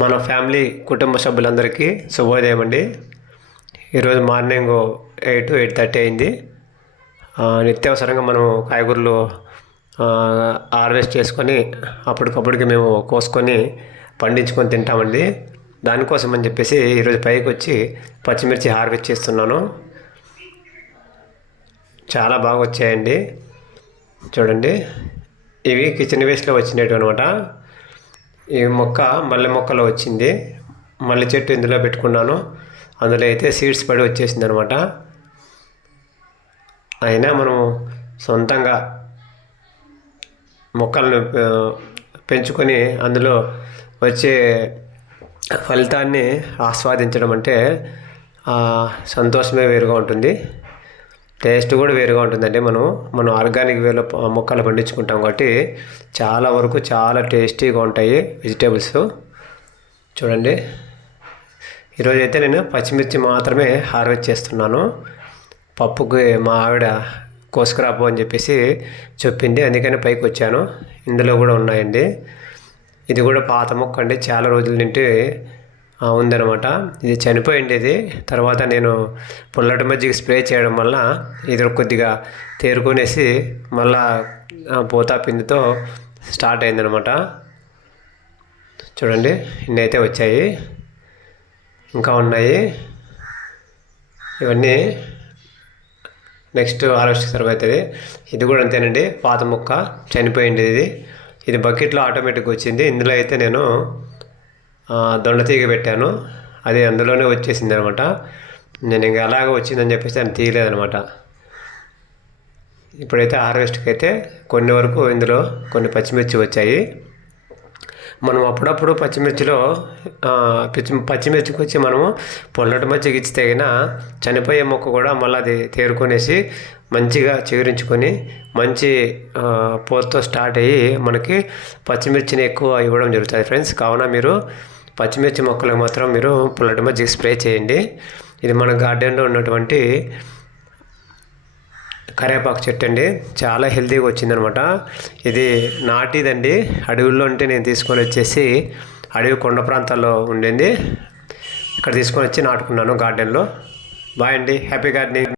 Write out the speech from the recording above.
మన ఫ్యామిలీ కుటుంబ సభ్యులందరికీ శుభోదయం అండి. ఈరోజు మార్నింగ్ 8-8:30 అయింది. నిత్యావసరంగా మనం కాయగూరలు హార్వెస్ట్ చేసుకొని అప్పటికప్పటికి మేము కోసుకొని పండించుకొని తింటామండి. దానికోసం అని చెప్పేసి ఈరోజు పైకి వచ్చి పచ్చిమిర్చి హార్వెస్ట్ చేస్తున్నాను. చాలా బాగా వచ్చాయండి. చూడండి, ఇవి కిచెన్ వేస్ట్లో వచ్చినట్టు అనమాట. ఈ మొక్క మల్లె మొక్కలో వచ్చింది. మల్లె చెట్టు ఇందులో పెట్టుకున్నాను. అందులో అయితే సీడ్స్ పడి వచ్చేసింది అనమాట. అయినా మనం సొంతంగా మొక్కలను పెంచుకొని అందులో వచ్చే ఫలితాన్ని ఆస్వాదించడం అంటే సంతోషమే వేరుగా ఉంటుంది. టేస్ట్ కూడా వేరుగా ఉంటుందండి. మనం ఆర్గానిక్ వేలో మొక్కలు పండించుకుంటాం కాబట్టి చాలా వరకు చాలా టేస్టీగా ఉంటాయి వెజిటేబుల్స్. చూడండి, ఈరోజు అయితే నేను పచ్చిమిర్చి మాత్రమే హార్వెస్ట్ చేస్తున్నాను. పప్పుకి మా ఆవిడ కోసుకురాపో అని చెప్పేసి చెప్పింది, అందుకని పైకి వచ్చాను. ఇందులో కూడా ఉన్నాయండి. ఇది కూడా పాత మొక్క అండి, చాలా రోజుల నుండి ఉందనమాట. ఇది చనిపోయింది. ఇది తర్వాత నేను పుల్లటి మజ్జిగ స్ప్రే చేయడం వల్ల ఇది కొద్దిగా తేరుకొనేసి మళ్ళా పోతా పిండితో స్టార్ట్ అయిందనమాట. చూడండి, ఇన్ని అయితే వచ్చాయి, ఇంకా ఉన్నాయి. ఇవన్నీ నెక్స్ట్ హార్వెస్ట్ సర్వ్ అవుతుంది. ఇది కూడా అంతేనండి, పాత మొక్క చనిపోయింది. ఇది బకెట్లో ఆటోమేటిక్గా వచ్చింది. ఇందులో అయితే నేను దొండతీగ పెట్టాను, అది అందులోనే వచ్చేసింది అనమాట. నేను ఇంకా ఎలాగ వచ్చిందని చెప్పేసి దాన్ని తీయలేదనమాట. ఇప్పుడైతే హార్వెస్ట్కి అయితే కొన్ని వరకు ఇందులో కొన్ని పచ్చిమిర్చి వచ్చాయి. మనం అప్పుడప్పుడు పచ్చిమిర్చికి వచ్చి మనము పొల్లటి మజ్జిగ ఇచ్చి తగిన చనిపోయే మొక్క కూడా మళ్ళీ అది తేరుకొనేసి మంచిగా చిగురించుకొని మంచి పోతతో స్టార్ట్ అయ్యి మనకి పచ్చిమిర్చిని ఎక్కువ ఇవ్వడం జరుగుతుంది ఫ్రెండ్స్. కావున మీరు పచ్చిమిర్చి మొక్కలకు మాత్రం మీరు పుల్లటి మజ్జిగ స్ప్రే చేయండి. ఇది మన గార్డెన్లో ఉన్నటువంటి కరివేపాకు చెట్టు అండి, చాలా హెల్తీగా వచ్చిందనమాట. ఇది నాటిదండి, అడవుల్లో ఉంటే నేను తీసుకొని వచ్చేసి అడవి కొండ ప్రాంతాల్లో ఉండింది, ఇక్కడ తీసుకొని వచ్చి నాటుకున్నాను గార్డెన్లో. బాయ్ అండి, హ్యాపీ గార్డెనింగ్.